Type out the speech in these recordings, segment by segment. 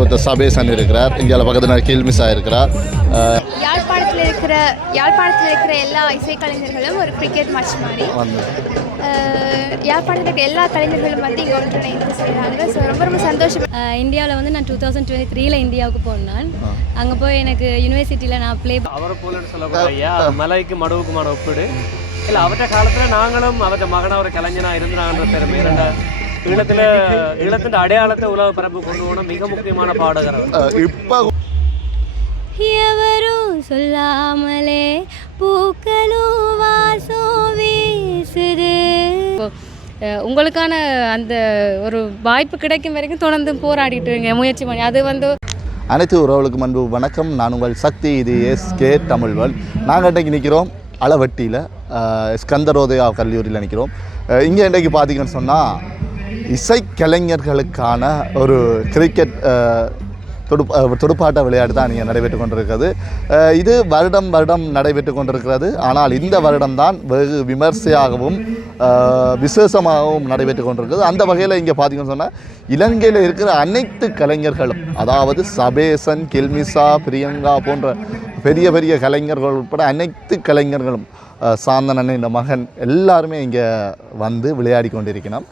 ஒருத்தர் சபேசன் இருக்கிறார். இங்கே பக்கத்தில் கீழ்மிசா இருக்கிறார் யாழ்ப்பாணத்தில் இருக்கிற யாழ்ப்பாணத்தில் இருக்கிற எல்லா இசைக்கலைஞர்களும் ஒரு கிரிக்கெட் மேட்ச் மாதிரி. யாழ்ப்பாணத்தில் இருக்கிற எல்லா கலைஞர்களும் வந்து இங்கே ஒன்றிணைந்து செய்கிறாங்க ஸோ ரொம்ப ரொம்ப சந்தோஷம். இந்தியாவில் வந்து நான் டூ தௌசண்ட் டுவெண்ட்டி த்ரீல இந்தியாவுக்கு போனேன். அங்கே போய் எனக்கு யூனிவர்சிட்டியில் நான் ப்ளே அவரை போலன்னு ஐயா. மலைக்கு மடுவுக்குமான ஒப்பிடு. இல்லை அவர்கிட்ட காலத்தில் நாங்களும் அவர்கிட்ட மகனா ஒரு கலைஞனா இருந்தான்ற பெருமை. இரண்டா ஈழத்தில் ஈழத்தின் அடையாளத்தை உலக பரப்பு கொண்டு போன மிக முக்கியமான பாடகர் இப்போ எவரும் சொல்லாமலே பூக்களும் வாசம் வீசுது. உங்களுக்கான அந்த ஒரு வாய்ப்பு கிடைக்கும் வரைக்கும் தொடர்ந்து போராடிட்டு இருங்க முயற்சி பண்ணி. அது வந்து அனைத்து உறவுகளுக்கு அன்பு வணக்கம். நான் உங்கள் சக்தி இது எஸ்கே தமிழ்வல் நாங்கள் இன்றைக்கு நிற்கிறோம் அளவட்டியில் ஸ்கந்தரோதயா கல்லூரியில் நிற்கிறோம் இங்கே இன்றைக்கு பார்த்தீங்கன்னு சொன்னால் இசைக்கலைஞர்களுக்கான ஒரு கிரிக்கெட் தொடு துடுப்பாட்ட விளையாட்டு தான் இங்கே நடைபெற்று கொண்டிருக்கிறது. இது வருடம் வருடம் நடைபெற்று கொண்டிருக்கிறது. ஆனால் இந்த வருடம்தான் வெகு விமர்சையாகவும் விசேஷமாகவும் நடைபெற்று கொண்டிருக்கிறது. அந்த வகையில் இங்கே பார்த்தீங்கன்னு சொன்னால் இலங்கையில் இருக்கிற அனைத்து கலைஞர்களும் அதாவது சபேசன் கெல்மிசா பிரியங்கா போன்ற பெரிய பெரிய கலைஞர்கள் உட்பட அனைத்து கலைஞர்களும் சாந்தனன் இந்த மகன் எல்லாருமே இங்கே வந்து விளையாடி கொண்டிருக்கணும்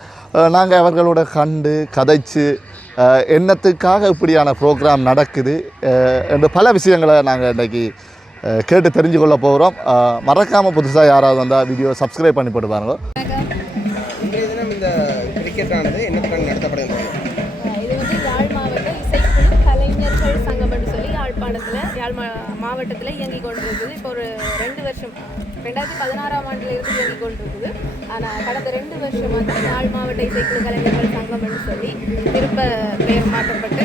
நாங்கள் அவர்களோட கண்டு கதைச்சு என்னத்துக்காக இப்படியான ப்ரோக்ராம் நடக்குது என்று பல விஷயங்களை நாங்கள் இன்றைக்கி கேட்டு தெரிஞ்சு கொள்ள போகிறோம் மறக்காமல் புதுசாக யாராவது வந்தால் வீடியோ சப்ஸ்கிரைப் பண்ணி போட்டு பாருங்கள் யாழ் மா மாவட்டத்தில் இயங்கிக் கொண்டிருக்குது. இப்போ ஒரு ரெண்டு வருஷம் ரெண்டாயிரத்தி பதினாறாம் ஆண்டில் இருந்து இயங்கிக் கொண்டிருக்குது. ஆனால் கடந்த ரெண்டு வருஷம் வந்து யாழ் மாவட்ட இசைக்குழு கலைஞர்கள் சங்கம் என்று சொல்லி திருப்ப பெயர் மாற்றப்பட்டு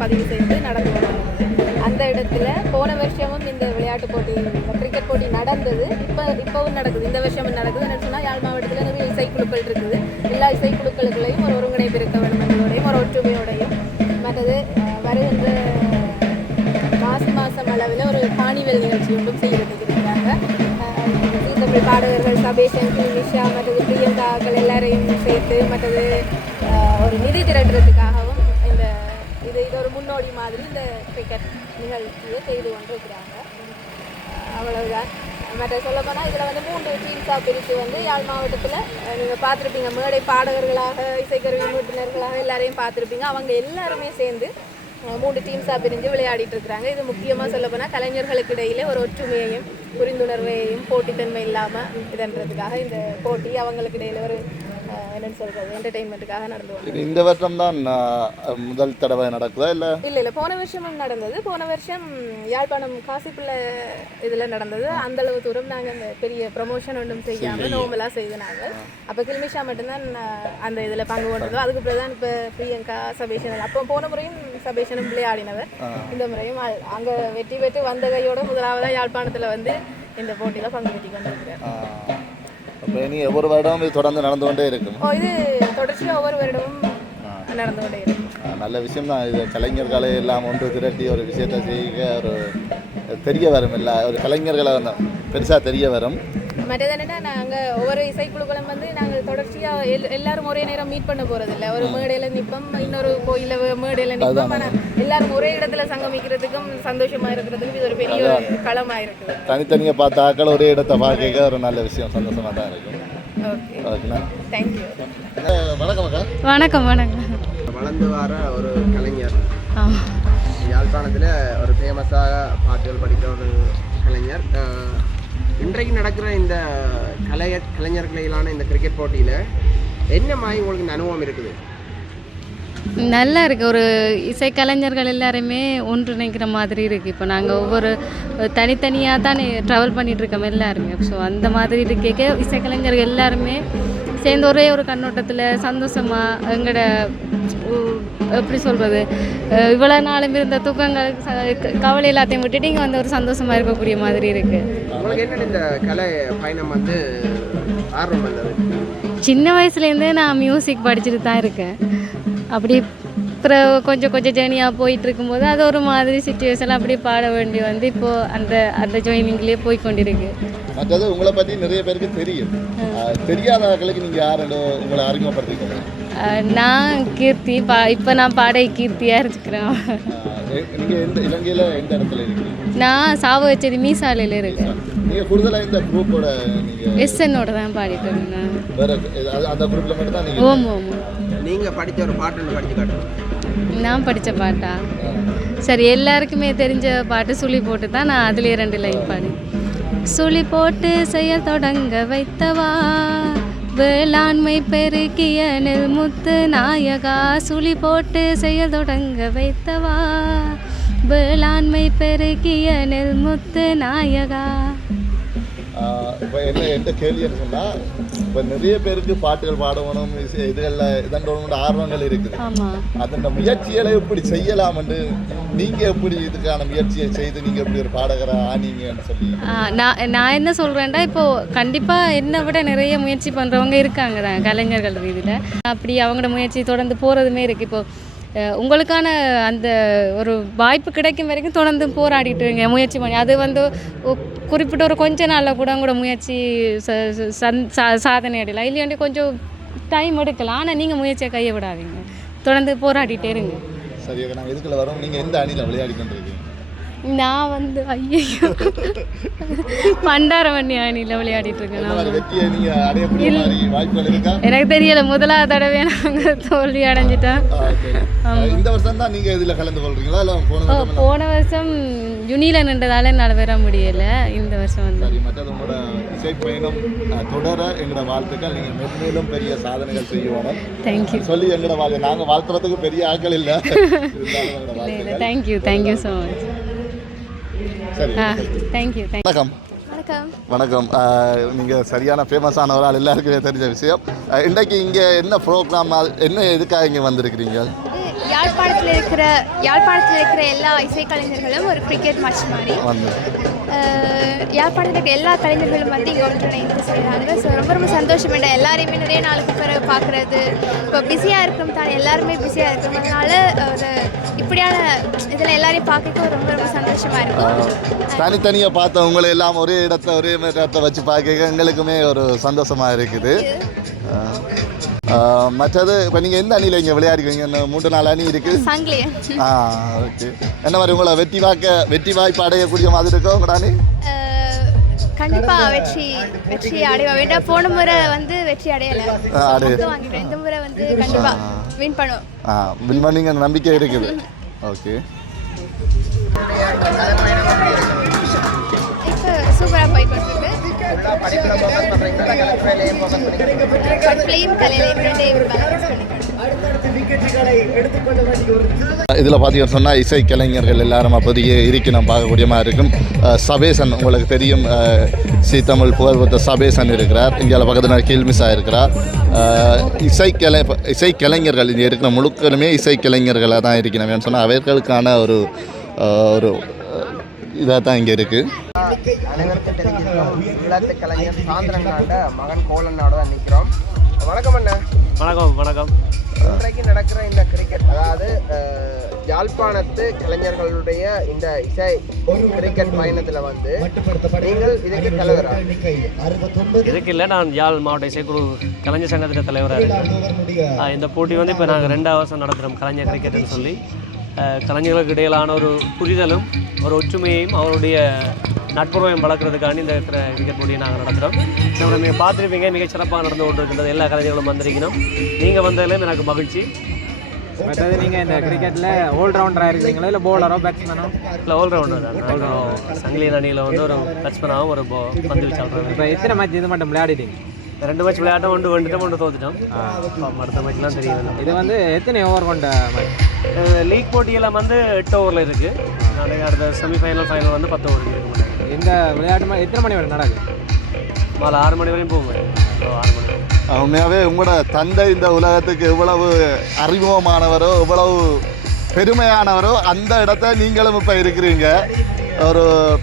பதிவு செய்து நடந்து கொண்டிருந்தது அந்த இடத்துல போன வருஷமும் இந்த விளையாட்டு போட்டி கிரிக்கெட் போட்டி நடந்தது. இப்போ இப்போவும் நடக்குது. இந்த வருஷமும் நடக்குது. என்ன சொன்னால் யாழ் மாவட்டத்தில் நிறைய இசைக்குழுக்கள் இருக்குது. எல்லா இசைக்குழுக்களுக்குள்ளேயும் ஒரு ஒருங்கிணைப்பு இருக்க வேண்டும் என்பதோடையும் ஒரு ஒற்றுமையோடையும். மற்றது வருகின்ற மாதம் அளவில் ஒரு காணிவல் நிகழ்ச்சி ஒன்றும் செய்யறதுக்கு இருக்கிறாங்க தமிழ் பாடகர்கள் சபேஷன் நிஷா மற்றது பிரியங்காக்கள் எல்லாரையும் சேர்த்து மற்றது ஒரு நிதி திரட்டுறதுக்காகவும் இந்த இது இது ஒரு முன்னோடி மாதிரி இந்த கிரிக்கெட் நிகழ்ச்சியை செய்து கொண்டிருக்கிறாங்க. அவ்வளவுதான். மற்ற சொல்லப்போனால் இதில் வந்து மூன்று டீம்ஸாக பிரித்து வந்து யாழ் மாவட்டத்தில் நீங்கள் பார்த்துருப்பீங்க. மேடை பாடகர்களாக இசைக்கருவி உறுப்பினர்களாக எல்லாரையும் பார்த்துருப்பீங்க. அவங்க எல்லாருமே சேர்ந்து மூன்று டீம்ஸாக பிரிஞ்சு விளையாடிட்டு இருக்கிறாங்க. இது முக்கியமாக சொல்லப்போனால் கலைஞர்களுக்கு இடையிலே ஒரு ஒற்றுமையையும் புரிந்துணர்வையையும் போட்டித்தன்மை இல்லாமல் இதன்றதுக்காக இந்த போட்டி அவங்களுக்கு இடையில ஒரு என்னன்னு சொல்கிறது என்டர்டெயின்மெண்ட்டுக்காக நடந்து இந்த வருஷம் தான் முதல் தடவை நடக்குதா இல்லை? இல்லை இல்லை. போன வருஷமும் நடந்தது. போன வருஷம் யாழ்ப்பாணம் காசிப்புள்ள இதில் நடந்தது. அந்த அளவு தூரம் நாங்கள் அந்த பெரிய ப்ரமோஷன் ஒன்றும் செய்யாமல் நோமலாக செய்து நாங்கள் அப்போ கில்மிஷா மட்டும்தான் அந்த இதில் பங்கு கொண்டதோ அதுக்கு பிறகு தான் இப்போ பிரியங்கா சபேஷன் அப்போ போன முறையும் சபேஷனும் விளையாடினவர். இந்த முறையும் அங்கே வெற்றி பெற்று வந்த கையோட முதலாவதாக யாழ்ப்பாணத்தில் வந்து இந்த போட்டியில் பங்கு பெற்றி கொண்டிருக்கிறார். அப்போ இனி ஒவ்வொரு வருடமும் இது தொடர்ந்து நடந்து கொண்டே இருக்கும். இது தொடர்ச்சியாக ஒவ்வொரு வருடமும் நடந்து கொண்டே இருக்கும். நல்ல விஷயம் தான் இது கலைஞர்களை எல்லாம் ஒன்று திரட்டி ஒரு விஷயத்தை செய்ய ஒரு தெரிய வரும் இல்லை. ஒரு கலைஞர்களை பெருசாக தெரிய வரும். மற்றது என்னன்னா நாங்கள் ஒவ்வொரு இசைக்குழுக்களும் வந்து நாங்கள் தொடர்ச்சியாக எல் எல்லாரும் ஒரே நேரம் மீட் பண்ண போகிறதில்ல ஒரு மேடையில் நிற்போம் இன்னொரு கோயிலில் மேடையில் நிற்போம் ஆனால் எல்லாரும் ஒரே இடத்துல சங்கமிக்கிறதுக்கும் சந்தோஷமாக இருக்கிறதுக்கும் இது ஒரு பெரிய ஒரு களமாக இருக்குது தனித்தனியாக பார்த்தாக்கள் ஒரே இடத்தை பார்க்க ஒரு நல்ல விஷயம். சந்தோஷமாக தான் இருக்கும். வணக்கம் வணக்கம் வணக்கம். வளர்ந்து வர ஒரு கலைஞர். ஆ. யாழ்ப்பாணத்தில் ஒரு ஃபேமஸாக பாட்டுகள் படிக்கிற ஒரு கலைஞர். இன்றைக்கு நடக்கிற இந்த கலைய கலைஞர்களான இந்த கிரிக்கெட் போட்டியில் என்ன மாதிரி உங்களுக்கு இந்த அனுபவம் இருக்குது? நல்லா இருக்கு. ஒரு இசைக்கலைஞர்கள் எல்லாருமே ஒன்றிணைக்கிற மாதிரி இருக்கு. இப்போ நாங்கள் ஒவ்வொரு தனித்தனியாக தான் ட்ராவல் பண்ணிட்டு இருக்கோம் எல்லாருமே. ஸோ அந்த மாதிரி இருக்க இசைக்கலைஞர்கள் எல்லாருமே சேர்ந்து ஒரே ஒரு கண்ணோட்டத்தில் சந்தோஷமாக எங்களோட எப்படி சொல்கிறது இவ்வளோ நாளும் இருந்த தூக்கங்கள் ச- க- கவலை எல்லாத்தையும் விட்டுட்டு இங்கே வந்து ஒரு சந்தோஷமாக இருக்கக்கூடிய மாதிரி இருக்குது உங்களுக்கு என்ன இந்த கலை பயணம் வந்து ஆர்வம் வந்தது? சின்ன வயசுலேருந்தே நான் மியூசிக் படிச்சுட்டு தான் இருக்கேன். அப்படி அப்புறம் கொஞ்சம் கொஞ்சம் ஜேர்னியாக போயிட்டு இருக்கும்போது அது ஒரு மாதிரி சுச்சுவேஷன் அப்படியே பாட வேண்டி வந்து இப்போது அந்த அந்த ஜாயினிங்லேயே போய் கொண்டிருக்கு மற்றது உங்களை பற்றி நிறைய பேருக்கு தெரியும். அஹ், தெரியாத ஆட்களுக்கு நீங்கள் யார் உங்களை அறிமுகப்படுத்திக்கணும் நான் கீர்த்தி பா இப்போ நான் பாடை கீர்த்தியாக இருக்கிறேன். நீங்கள் எந்த இலங்கையில் எந்த இடத்துல இருக்கீங்க? நான் சாவ வச்சது மீசாலையில் இருக்கேன். நீங்கள் கூடுதலாக இந்த குரூப்போட நீங்கள் எஸ்என்னோட தான் பாடிட்டு இருந்தேன். நீங்கள் ஓம் ஓம் நீங்க படிச்ச ஒரு பாட்டு படிச்சு காட்டுங்க நான் படித்த பாட்டா? சரி எல்லாருக்குமே தெரிஞ்ச பாட்டு சுழி போட்டு தான் நான் அதுலேயே ரெண்டு லைன் பாடி. சுழி போட்டு செய்ய தொடங்க வைத்தவா? வேளாண்மை பெருக்கிய நெல் முத்து நாயகா சுழி போட்டு செய்ய தொடங்க வைத்தவா? வேளாண்மை பெருக்கிய நெல் முத்து நாயகா இப்போ என்ன எந்த கேள்வின்னு சொன்னால் இப்போ நிறைய பேருக்கு பாட்டுகள் பாடணும் இதுகளில் இதன் ஆர்வங்கள் இருக்குது. அந்த முயற்சிகளை எப்படி செய்யலாம்னு நீங்கள் எப்படி இதுக்கான முயற்சியை செய்து நீங்கள் எப்படி ஒரு பாடகராக ஆனீங்கன்னு சொல்லி நான் நான் என்ன சொல்கிறேன்டா இப்போது கண்டிப்பாக என்னை விட நிறைய முயற்சி பண்ணுறவங்க இருக்காங்க தான் கலைஞர்கள் இதில் அப்படி அவங்களோட முயற்சி தொடர்ந்து போகிறதுமே இருக்குது இப்போது உங்களுக்கான அந்த ஒரு வாய்ப்பு கிடைக்கும் வரைக்கும் தொடர்ந்து போராடிட்டு இருங்க முயற்சி பண்ணி. அது வந்து குறிப்பிட்ட ஒரு கொஞ்ச நாளில் கூட உங்களோட முயற்சி சாதனை அடையலாம். இல்லையாண்டி கொஞ்சம் டைம் எடுக்கலாம். ஆனால் நீங்கள் முயற்சியை கையை விடாதீங்க. தொடர்ந்து போராடிட்டே இருங்க. சரி நாங்கள் இதுக்குள்ள வரோம் நீங்கள் எந்த அணியில் விளையாடி கொண்டிருக்கீங்க நான் வந்து ஐயோ பண்டாரவண்ணி அணியில் விளையாடிட்டு இருக்கேன் எனக்கு தெரியல முதலாவது தடவை நாங்கள் தோல்வி அடைஞ்சிட்டோம். சரி. இந்த வருஷம் தான் நீங்கள் இதில் கலந்து கொள்றீங்களா? இல்லை போன வருஷம் போன வருஷம் யுனியில் நின்றதால என்னால் வர முடியல. இந்த வருஷம் வந்து. மற்றது உங்களோட இசை பயணம் தொடர எங்களோட வாழ்த்துக்கள். நீங்கள் மென்மேலும் பெரிய சாதனைகள் செய்யணும் தேங்க்யூ சொல்லி எங்களோட வாழ்க்கை நாங்கள் வாழ்த்துறதுக்கு பெரிய ஆட்கள் இல்லை. Thank you thank you so much thank you thank வணக்கம். வணக்கம். வணக்கம். நீங்கள் சரியான ஃபேமஸான ஒரு ஆள் எல்லாருக்குமே தெரிஞ்ச விஷயம். இன்றைக்கு இங்கே என்ன ப்ரோக்ராம் என்ன எதுக்காக இங்கே வந்திருக்கிறீங்க? யாழ்ப்பாணத்தில் இருக்கிற யாழ்ப்பாணத்தில் இருக்கிற எல்லா இசைக்கலைஞர்களும் ஒரு கிரிக்கெட் மேட்ச் மாதிரி. யாழ்ப்பாணத்தில் இருக்கிற எல்லா கலைஞர்களும் வந்து இங்கே ஒன்றிணைந்து செய்கிறாங்க ஸோ ரொம்ப ரொம்ப சந்தோஷம். வேண்டாம் எல்லாரையுமே நிறைய நாளுக்கு பிறகு பார்க்குறது. இப்போ பிஸியாக இருக்கிறோம் தான் எல்லாருமே பிஸியாக இருக்கிறோம். அதனால ஒரு இப்படியான இதில் எல்லாரையும் பார்க்க ரொம்ப ரொம்ப சந்தோஷமாக இருக்கும் தனித்தனியாக பார்த்த உங்களை எல்லாம் ஒரே இடத்த ஒரே இடத்த வச்சு பார்க்க எங்களுக்குமே ஒரு சந்தோஷமாக இருக்குது. மற்றது இப்போ நீங்கள் எந்த அணியில் இங்கே விளையாடுறீங்க இன்னும் மூன்று நாலு அணி இருக்குது சங்கிலி ஆ ஓகே. என்ன மாதிரி உங்களை வெற்றி வாக்க வெற்றி வாய்ப்பு அடையக்கூடிய மாதிரி இருக்கோ உங்களோட அணி? கண்டிப்பாக வெற்றி வெற்றி அடைய வேண்டாம் போன முறை வந்து வெற்றி அடையலை. அடைய- இந்த முறை வந்து கண்டிப்பாக வின் பண்ணுவோம். வின் பண்ணிங்க நம்பிக்கை இருக்குது. ஓகே இப்போ சூப்பராக போய் கொண்டிருக்கு இதில் பார்த்தீங்கன்னு சொன்னால் இசை கலைஞர்கள் எல்லாரும் அப்போதைக்கு இருக்கணும் பார்க்கக்கூடிய மாதிரி இருக்கும். சபேசன் உங்களுக்கு தெரியும். சி தமிழ் புகழ்பெற்ற சபேசன் இருக்கிறார். இந்தியாவில் பக்கத்தில் கீழ்மிசா இருக்கிறார். அஹ், இசை கலை இசை கலைஞர்கள் இங்கே இருக்கிற முழுக்கலுமே இசை கலைஞர்களாக தான் இருக்கணும். சொன்னால் அவர்களுக்கான ஒரு ஒரு இதாக தான் இங்கே இருக்குது. அனைவருக்கும் தெரிஞ்சிருக்கோம். ஈழத்து கலைஞர் சாந்திரனாண்ட மகன் கோலனோட தான் நிற்கிறோம். வணக்கம் அண்ணா. வணக்கம் வணக்கம். இன்றைக்கு நடக்கிற இந்த கிரிக்கெட் அதாவது யாழ்ப்பாணத்து கலைஞர்களுடைய இந்த இசை கிரிக்கெட் பயணத்துல வந்து நீங்கள் இதுக்கு தலைவரா? இதுக்கு இல்லை நான் யாழ் மாவட்ட இசைக்குழு கலைஞர் சங்கத்தின் தலைவராக இருக்கேன். இந்த போட்டி வந்து இப்போ நாங்கள் ரெண்டாவது வருஷம் நடத்துகிறோம் கலைஞர் கிரிக்கெட்னு சொல்லி. கலைஞர்களுக்கு இடையிலான ஒரு புரிதலும் ஒரு ஒற்றுமையையும் அவருடைய நட்புறவையும் வளர்க்குறதுக்காண்டி இந்த கிரிக்கெட் போட்டியை நாங்கள் நடத்துகிறோம் நம்ம நீங்கள் பார்த்துருப்பீங்க மிகச் சிறப்பாக நடந்து கொண்டிருக்கின்றது. எல்லா கலைஞர்களும் வந்திருக்கணும். நீங்கள் வந்ததுலேயும் எனக்கு மகிழ்ச்சி. மற்றது நீங்கள் இந்த கிரிக்கெட்டில் ஆல்ரவுண்டராக இருக்கீங்களா இல்லை பவுலரோ பேட்ஸ்மேனோ இல்லை ஆல்ரவுண்டர் தான். சங்கிலி அணியில் வந்து ஒரு பேட்ஸ்மேனாகவும் ஒரு பந்து வீச்சாளர் இப்போ எத்தனை மேட்ச் இது மட்டும் விளையாடிட்டீங்க? ரெண்டு மேட்ச் விளையாட்டம் ஒன்று வந்துட்டோம் ஒன்று தோத்துட்டோம். அடுத்த மேட்ச்லாம் தெரியவில்லை இது வந்து எத்தனை ஓவர் கொண்ட மேட்ச் லீக் போட்டியில் வந்து எட்டு ஓவரில் இருக்குது நாளைக்கு அடுத்த செமிஃபைனல் ஃபைனல் வந்து பத்து ஓவர் இருக்கு. இந்த விளையாட்டு மா- எத்தனை மணி வரை நடக்குது? மாலை ஆறு மணி வரையும் போகும். ஆறு மணி உண்மையாகவே உங்களோட தந்தை இந்த உலகத்துக்கு எவ்வளவு அறிமுகமானவரோ எவ்வளவு பெருமையானவரோ அந்த இடத்த நீங்களும் இப்போ இருக்கிறீங்க. ஒரு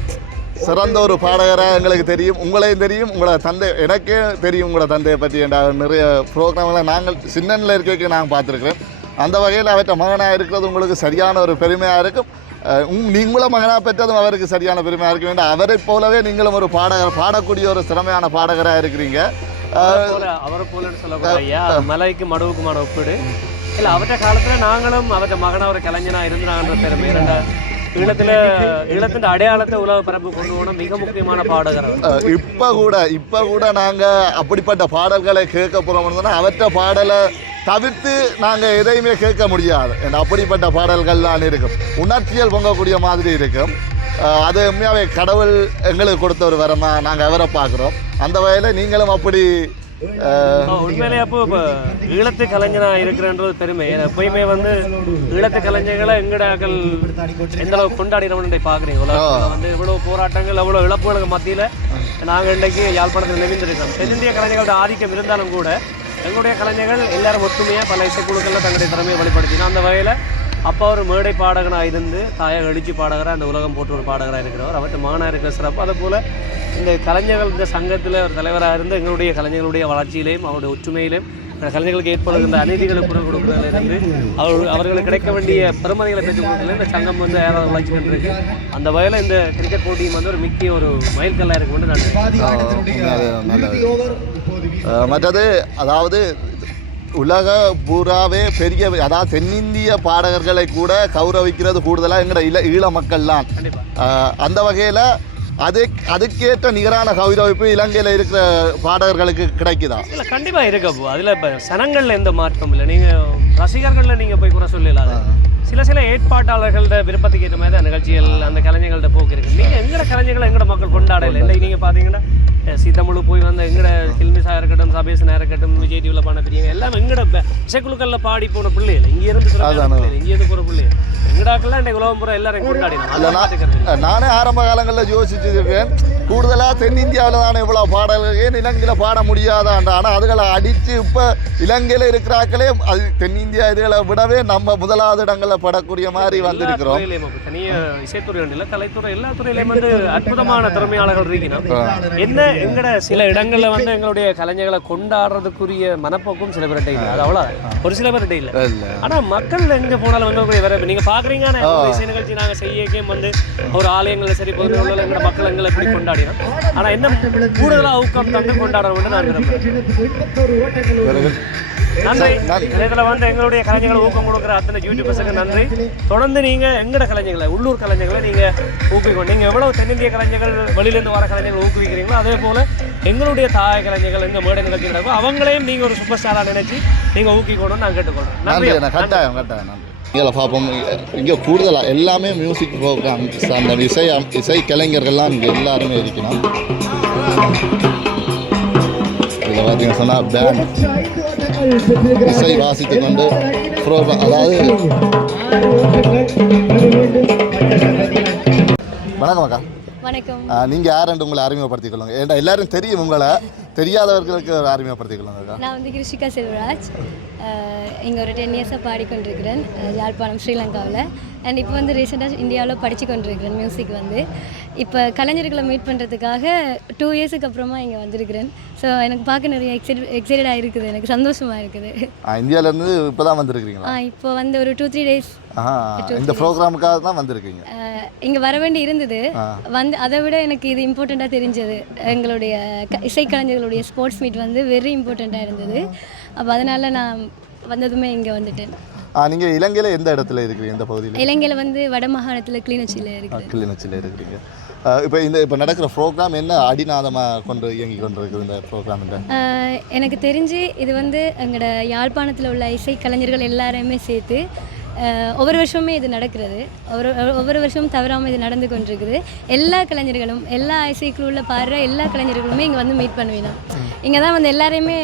சிறந்த ஒரு பாடகராக எங்களுக்கு தெரியும். உங்களையும் தெரியும். உங்களோட தந்தை எனக்கே தெரியும் உங்களோட தந்தையை பற்றி நிறைய ப்ரோக்ராம்களை நாங்கள் சின்னனில் இருக்க நாங்கள் பார்த்துருக்குறேன் அந்த வகையில் அவற்ற மகனாக இருக்கிறது உங்களுக்கு சரியான ஒரு பெருமையாக இருக்கும். நீங்களும் மகனாக பெற்றதும் அவருக்கு சரியான பெருமையாக இருக்க வேண்டும் அவரைப் போலவே நீங்களும் ஒரு பாடகர் பாடக்கூடிய ஒரு திறமையான பாடகராக இருக்கிறீங்க. அவரை போல அவரை போலன்னு ஐயா. மலைக்கு மடுவுக்குமான ஒப்பீடு. இல்ல அவற்ற காலத்துல நாங்களும் அவற்ற மகன ஒரு கலைஞனா இருந்தாங்கன்ற பெருமை. இரண்டா ஈழத்துல ஈழத்தின் அடையாளத்தை உலக பரப்பு கொண்டு போன மிக முக்கியமான பாடகர் இப்ப கூட இப்ப கூட நாங்க அப்படிப்பட்ட பாடல்களை கேட்க போறோம்னு அவற்ற பாடலை தவிர்த்து நாங்க எதையுமே கேட்க முடியாது. அப்படிப்பட்ட அப்படிப்பட்ட பாடல்கள்லாம் இருக்கும். உணர்ச்சியல் பொங்கக்கூடிய மாதிரி இருக்கும். அது உண்மையாவே கடவுள் எங்களுக்கு கொடுத்த ஒரு வரமா நாங்க அவரை பார்க்குறோம். அந்த வகையில நீங்களும் அப்படி உண்மையிலேயே அப்போ இப்போ ஈழத்து கலைஞனா இருக்கிறன்றது பெருமை. எப்பயுமே வந்து ஈழத்து கலைஞர்களை எங்கடாக்கள் எந்த அளவுக்கு கொண்டாடினவன் உலகத்துல வந்து இவ்வளவு போராட்டங்கள் அவ்வளவு இழப்புகளுக்கு மத்தியில நாங்க இன்றைக்கு யாழ்ப்பாணத்தில் நினைந்திருக்கோம் தென்னிந்திய கலைஞர்களோட ஆதிக்கம் இருந்தாலும் கூட எங்களுடைய கலைஞர்கள் எல்லாரும் ஒற்றுமையா பல இசைக்குழுக்கள்ல தங்களுடைய திறமையை வெளிப்படுத்தினா அந்த வகையில அப்பா ஒரு மேடை பாடகனா இருந்து தாயாக எழுச்சி பாடகரா அந்த உலகம் போட்டு ஒரு பாடகரா இருக்கிறவர். அவர்கிட்ட மகனா இருக்கிற சிறப்பு. அதே போல இந்த கலைஞர்கள் இந்த சங்கத்தில் ஒரு தலைவராக இருந்து எங்களுடைய கலைஞர்களுடைய வளர்ச்சியிலையும் அவருடைய ஒற்றுமையிலையும் கலைஞர்களுக்கு ஏற்படுகின்ற அநீதிகளுக்கு குரல் கொடுக்கிறதுல இருந்து அவர் அவர்களுக்கு கிடைக்க வேண்டிய பெருமதிகளை பெற்றுக் கொடுக்கல இந்த சங்கம் வந்து யாராவது வளர்ச்சி கொண்டிருக்கு. அந்த வகையில் இந்த கிரிக்கெட் போட்டியும் வந்து ஒரு முக்கிய ஒரு மைல்கல்லாக இருக்கும்னு நான் மற்றது அதாவது உலக பூராவே பெரிய அதாவது தென்னிந்திய பாடகர்களை கூட கௌரவிக்கிறது கூடுதலாக எங்கட இள ஈழ மக்கள்லாம் அந்த வகையில் அது அதுக்கேற்ற நிகரான கௌரவிப்பு இலங்கையில் இருக்கிற பாடகர்களுக்கு கிடைக்குதா? இல்ல கண்டிப்பா இருக்கு அப்போ. அதுல இப்ப சனங்கள்ல எந்த மாற்றம் இல்லை. நீங்க ரசிகர்கள்ல நீங்க போய் குறை சொல்லல சில சில ஏற்பாட்டாளர்களோட விருப்பத்துக்கு ஏற்ற மாதிரி தான் நிகழ்ச்சிகள் அந்த கலைஞர்கள்ட போக்கு இருக்கு. நீங்க எங்கட கலைஞர்களை எங்கட மக்கள் கொண்டாடல? இல்லை நீங்க பாத்தீங்கன்னா அஹ் சீதமுழு போய் வந்த எங்கட கில்மிஸா இருக்கட்டும் விஜய் டிவில பண்ண பெரியவங்க எல்லாம் எங்கட இசைக்குழுக்கள்ல பாடி போன பிள்ளைகள். இங்க இருந்து இங்க இருந்து போற பிள்ளைகள். நான் ஆரம்ப காலங்களில் யோசிச்சிருக்கேன். கூடுதலாக தென்னிந்தியாவில் தானே இவ்வளோ பாடல்கள். ஏன் இலங்கையில் பாட முடியாதான்ற ஆனால் அதுகளை அடித்து இப்போ இலங்கையில் இருக்கிறாக்களே அது தென்னிந்தியா இதுகளை விடவே நம்ம முதலாவது இடங்களில் படக்கூடிய மாதிரி வந்திருக்கிறோம். இசைத்துறை கலைத்துறை எல்லா துறையிலையும் வந்து அற்புதமான திறமையாளர்கள் என்ன எங்கட சில இடங்கள்ல வந்து எங்களுடைய கலைஞர்களை கொண்டாடுறதுக்குரிய மனப்போக்கும் சில பேர்கிட்ட இல்லை. அது அவ்வளோ ஒரு சில பேர்கிட்ட இல்லை. இல்லை. ஆனா மக்கள் எங்க போனாலும் வந்து ஒரு ஒரு இசை நிகழ்ச்சி நாங்க செய்யக்கே வந்து ஒரு ஆலயங்கள்ல சரி பொதுவில் எங்கட மக்கள் எங்களை எப்படி கொண்டாடினோம். ஆனா என்ன கூடுதலா ஊக்கம் தந்து கொண்டாடணும் நான் விரும்புறேன் நன்றி. இதுல வந்து எங்களுடைய கலைஞர்களை ஊக்கம் கொடுக்குற அத்தனை யூடியூபர்ஸுக்கு நன்றி. தொடர்ந்து நீங்க எங்கட கலைஞர்களை உள்ளூர் கலைஞர்களை நீங்க ஊக்குவிக்கணும். நீங்க எவ்வளவு தென்னிந்திய கலைஞர்கள் வெளியிலேருந்து வர கலைஞர்கள் ஊக்குவிக்கிறீங்களோ அதே போல எங்களுடைய தாய கலைஞர்கள் எங்க மேடை நிகழ்ச்சி நடக்கும். அவங்களையும் நீங்க ஒரு சூப்பர் ஸ்டாரா நினைச்சு நீங்க ஊக்குவிக்கணும்னு நான் கேட்டுக்கொள்றேன். நன்றி. கட்டாயம் கட்டாயம். நன்றி. இதில் பார்ப்போம். இங்கே கூடுதலாக எல்லாமே மியூசிக் ப்ரோக்ராம் அந்த இசை இசை கலைஞர்கள்லாம் இங்கே எல்லாருமே இருக்கணும். இதில் பார்த்தீங்கன்னா சொன்னால் பேண்ட் இசை வாசித்து கொண்டு ப்ரோக்ராம் அதாவது வணக்கம் அக்கா. வணக்கம். நீங்கள் யாருன்னு உங்களை அறிமுகப்படுத்திக் கொள்ளுங்க. ஏன்டா எல்லாரும் தெரியும் உங்களை. தெரியாதவர்களுக்கு அறிமுகப்படுத்திக் கொள்ளுங்க நான் வந்து கிருஷிகா செல்வராஜ். இங்கே ஒரு டென் இயர்ஸாக பாடிக்கொண்டிருக்கிறேன் யாழ்ப்பாணம் ஸ்ரீலங்காவில். அண்ட் இப்போ வந்து ரீசெண்டாக இந்தியாவில் படித்து கொண்டிருக்கிறேன் மியூசிக் வந்து. இப்போ கலைஞர்களை மீட் பண்ணுறதுக்காக டூ இயர்ஸுக்கு அப்புறமா இங்கே வந்திருக்கிறேன். ஸோ எனக்கு பார்க்க நிறைய எக்ஸைட் எக்ஸைட்டடாக இருக்குது. எனக்கு சந்தோஷமாக இருக்குது. இந்தியாவிலேருந்து இப்போ தான் வந்திருக்கிறீங்களா? இப்போ வந்து ஒரு டூ த்ரீ டேஸ் இந்த ப்ரோக்ராமுக்காக தான் வந்திருக்கீங்க. இங்கே வர வேண்டி இருந்தது. வந்து அதை விட எனக்கு இது இம்பார்ட்டண்ட்டாக தெரிஞ்சது. எங்களுடைய இசைக்கலைஞர்களுடைய ஸ்போர்ட்ஸ் மீட் வந்து வெரி இம்பார்ட்டண்ட்டாக இருந்தது. அப்போ அதனால் நான் வந்ததுமே இங்கே வந்துட்டேன். நீங்கள் இலங்கையில் எந்த இடத்துல இருக்கிறீங்க? இந்த பகுதியில்? இலங்கையில் வந்து வடமாகாணத்தில் கிளிநொச்சியில் இருக்குது கிளிநொச்சியில் இருக்கிறீங்க. இப்போ இந்த இப்போ நடக்கிற ப்ரோக்ராம் என்ன அடிநாதமாக கொண்டு இயங்கி கொண்டு இருக்குது இந்த ப்ரோக்ராம் எனக்கு தெரிஞ்சு இது வந்து எங்களோட யாழ்ப்பாணத்தில் உள்ள இசை கலைஞர்கள் எல்லாரையுமே சேர்த்து ஒவ்வொரு வருஷமுமே இது நடக்கிறது. ஒவ்வொரு ஒவ்வொரு வருஷமும் தவறாமல் இது நடந்து கொண்டிருக்குது. எல்லா கலைஞர்களும் எல்லா இசைக்குழுவில் பாடுற எல்லா கலைஞர்களுமே இங்கே வந்து மீட் பண்ணுவீங்க. இங்கே தான் வந்து எல்லாரையுமே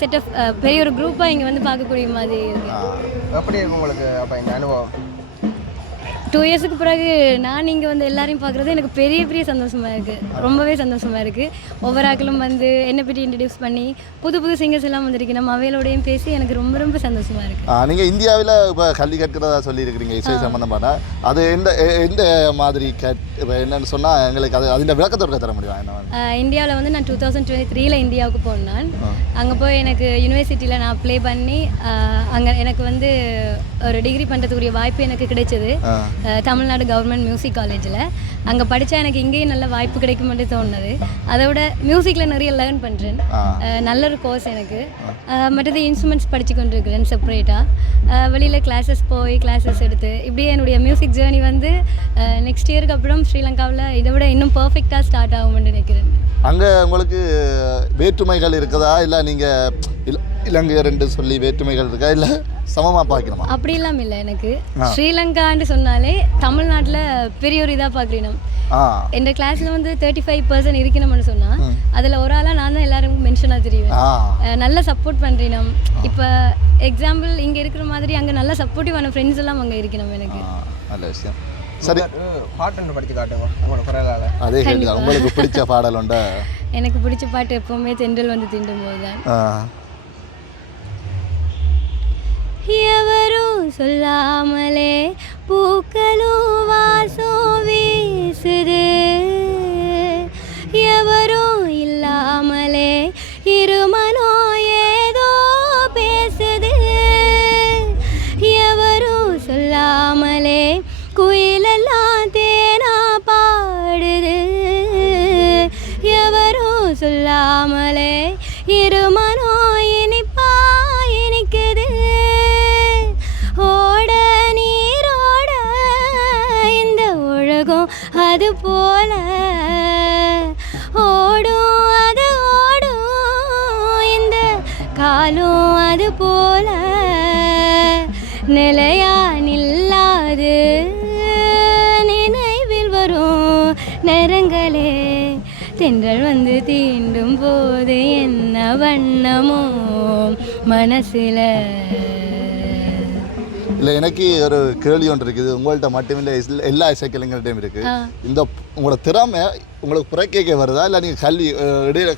செட் ஆஃப் பெரிய ஒரு குரூப்பாக இங்கே வந்து பார்க்கக்கூடிய மாதிரி இருக்குது எப்படி உங்களுக்கு அப்போ இந்த அனுபவம்? டூ இயர்ஸுக்கு பிறகு நான் இங்கே வந்து எல்லாரையும் பார்க்குறது எனக்கு பெரிய பெரிய சந்தோஷமாக இருக்குது ரொம்பவே சந்தோஷமாக இருக்குது ஒவ்வொரு ஆக்களும் வந்து என்னை பற்றி இன்ட்ரடியூஸ் பண்ணி புது புது சிங்கர்ஸ் எல்லாம் வந்திருக்கு. நம்ம அவைகளோடையும் பேசி எனக்கு ரொம்ப ரொம்ப சந்தோஷமாக இருக்குது நீங்கள் இந்தியாவில் இப்போ கல்வி கற்கிறதா சொல்லியிருக்கிறீங்க இசை சம்மந்தமான அது எந்த எந்த மாதிரி கட் இப்போ என்னன்னு சொன்னால் எங்களுக்கு அது அதிൻ്റെ விளக்கத்தொடக்க தர முடியும்? என்ன? இந்தியாவில் வந்து நான் டூ தௌசண்ட் டுவெண்ட்டி த்ரீல இந்தியாவுக்கு போனேன். அங்கே போய் எனக்கு யூனிவர்சிட்டியில் நான் அப்ளை பண்ணி அங்கே எனக்கு வந்து ஒரு டிகிரி பண்ணுறதுக்குரிய வாய்ப்பு எனக்கு கிடைச்சது. தமிழ்நாடு கவர்மெண்ட் மியூசிக் காலேஜில் அங்கே படித்தா எனக்கு இங்கேயும் நல்ல வாய்ப்பு கிடைக்கும் மட்டும் தோணுது. அதை விட மியூசிக்கில் நிறைய லேர்ன் பண்ணுறேன். நல்ல ஒரு கோர்ஸ் எனக்கு. மற்றது இன்ஸ்ட்ருமெண்ட்ஸ் படித்து கொண்டிருக்கிறேன் செப்பரேட்டாக வெளியில் கிளாஸஸ் போய் கிளாஸஸ் எடுத்து இப்படியே என்னுடைய மியூசிக் ஜேர்னி வந்து நெக்ஸ்ட் இயருக்கு அப்புறம் ஸ்ரீலங்காவில் இதை விட இன்னும் பர்ஃபெக்டாக ஸ்டார்ட் ஆகும்னு நினைக்கிறேன். அங்கே உங்களுக்கு வேற்றுமைகள் இருக்குதா? இல்லை நீங்கள் இல இலங்கையர் என்று சொல்லி வேற்றுமைகள் இருக்கா? இல்லை சமமாக பார்க்கணுமா? அப்படிலாம் இல்லை எனக்கு. ஸ்ரீலங்கான்னு சொன்னாலே தமிழ்நாட்டில் பெரிய ஒரு இதாக பார்க்கணும். ஆ. எந்த கிளாஸில் வந்து தேர்ட்டி ஃபைவ் பர்சன்ட் இருக்கணும்னு சொன்னால் அதில் ஒரு ஆளாக நான் தான் எல்லாருக்கும் மென்ஷனாக தெரியும் நல்ல சப்போர்ட் பண்ணுறீனம் இப்போ எக்ஸாம்பிள் இங்கே இருக்கிற மாதிரி அங்கே நல்ல சப்போர்ட்டிவான ஃப்ரெண்ட்ஸ் எல்லாம் அங்கே இருக்கணும் எனக்கு. நல்ல விஷயம். சரி. பாட்டு ஒன்று படித்து காட்டுங்க உங்களோட குரலால். அதே கேட்டு உங்களுக்கு பிடிச்ச பாடல் உண்டா? எனக்கு பிடிச்ச பாட்டு எப்போவுமே தென்றல் வந்து தீண்டும் போது தான் சொல்லாமலே அது போல ஓடும் அது ஓடும். இந்த காலும் அது போல நிலையா நில்லாது. நினைவில் வரும் நேரங்களே. தென்றல் வந்து தீண்டும் போது என்ன வண்ணமோ மனசில இல்லை எனக்கு ஒரு கேள்வி ஒன்று இருக்குது. உங்கள்கிட்ட மட்டுமில்லை எல்லா இசைக்கலைஞர்கிட்டையும் இருக்குது. இந்த உங்களோட திறமை உங்களுக்கு புறக்கேக்க வருதா? இல்லை நீங்கள் கல்வி இடையில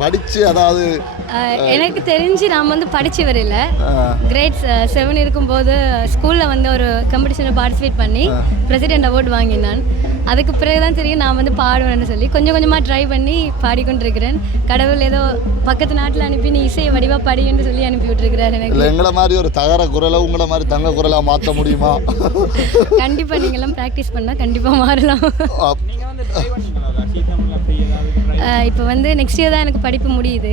படித்து அதாவது எனக்கு தெரிஞ்சு நான் வந்து படிச்சு வரல கிரேட் செவன் இருக்கும்போது ஸ்கூலில் வந்து ஒரு காம்படிஷனில் பார்ட்டிசிபேட் பண்ணி பிரசிடென்ட் அவார்டு வாங்கினான். அதுக்கு பிறகு தான் தெரியும் நான் வந்து பாடுவேன்னு சொல்லி. கொஞ்சம் கொஞ்சமாக ட்ரை பண்ணி பாடிக்கொண்டிருக்கிறேன். கடவுள் ஏதோ பக்கத்து நாட்டில் அனுப்பி நீ இசையை வடிவாக படின்னு சொல்லி அனுப்பி விட்டுருக்கிறார் எனக்கு. எங்களை மாதிரி ஒரு தகர குரலை உங்களை மாதிரி தங்க குரலாக மாற்ற முடியுமா? கண்டிப்பாக நீங்களாம் ப்ராக்டிஸ் பண்ணால் கண்டிப்பாக மாறலாம். இப்போ வந்து நெக்ஸ்ட் இயர் தான் எனக்கு படிப்பு முடியுது.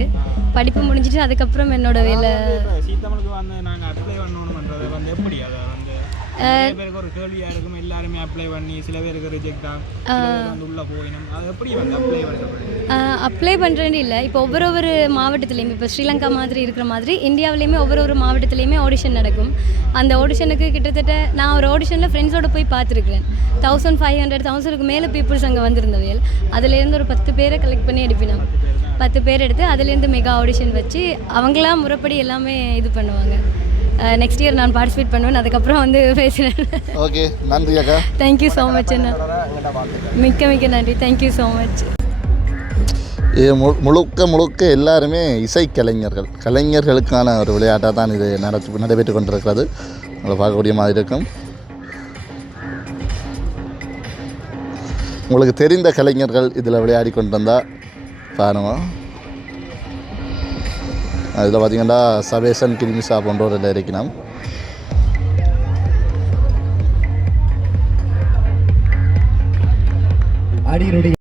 படிப்பு முடிஞ்சிட்டு அதுக்கப்புறம் என்னோட வேலை. பேருக்கு ஒரு கேள்வியாக இருக்கும் எல்லாருமே அப்ளை பண்ணி சில பேருக்கு ரிஜெக்ட் ஆகும் சில பேர் வந்து உள்ளே போயிடும். அது எப்படி வந்து அப்ளை பண்ணுறது அப்ளை பண்ணுறேன்னு இல்லை. இப்போ ஒவ்வொரு ஒரு மாவட்டத்துலேயுமே இப்போ ஸ்ரீலங்கா மாதிரி இருக்கிற மாதிரி இந்தியாவிலேயுமே ஒவ்வொரு ஒரு மாவட்டத்துலேயுமே ஆடிஷன் நடக்கும். அந்த ஆடிஷனுக்கு கிட்டத்தட்ட நான் ஒரு ஆடிஷனில் ஃப்ரெண்ட்ஸோட போய் பார்த்துருக்குறேன். தௌசண்ட் ஃபைவ் ஹண்ட்ரட் தௌசண்ட்க்கு மேலே பீப்புள்ஸ் அங்கே வந்திருந்தவையல் அதுலேருந்து ஒரு பத்து பேரை கலெக்ட் பண்ணி எடுப்பினோம். பத்து பேர் எடுத்து அதுலேருந்து மெகா ஆடிஷன் வச்சு அவங்களாம் முறைப்படி எல்லாமே இது பண்ணுவாங்க. நெக்ஸ்ட் இயர் நான் பார்ட்டிசிபேட் பண்ணுவேன். அதுக்கப்புறம் வந்து பேசுகிறேன் ஓகே நன்றி அக்கா. தேங்க்யூ ஸோ மச் அண்ணா. மிக்க மிக்க நன்றி. தேங்க்யூ ஸோ மச் முழுக்க முழுக்க எல்லாருமே இசைக்கலைஞர்கள் கலைஞர்களுக்கான ஒரு விளையாட்டாக தான் இது நடத்து நடைபெற்று கொண்டிருக்கிறது. உங்களை பார்க்கக்கூடிய மாதிரி இருக்கும். உங்களுக்கு தெரிந்த கலைஞர்கள் இதில் விளையாடி கொண்டு வந்தால் பாருங்க. அதில் பார்த்தீங்கன்னா சபேசன் கிரிமிசா போன்றவர்கள் இருக்கணும் அணியினுடைய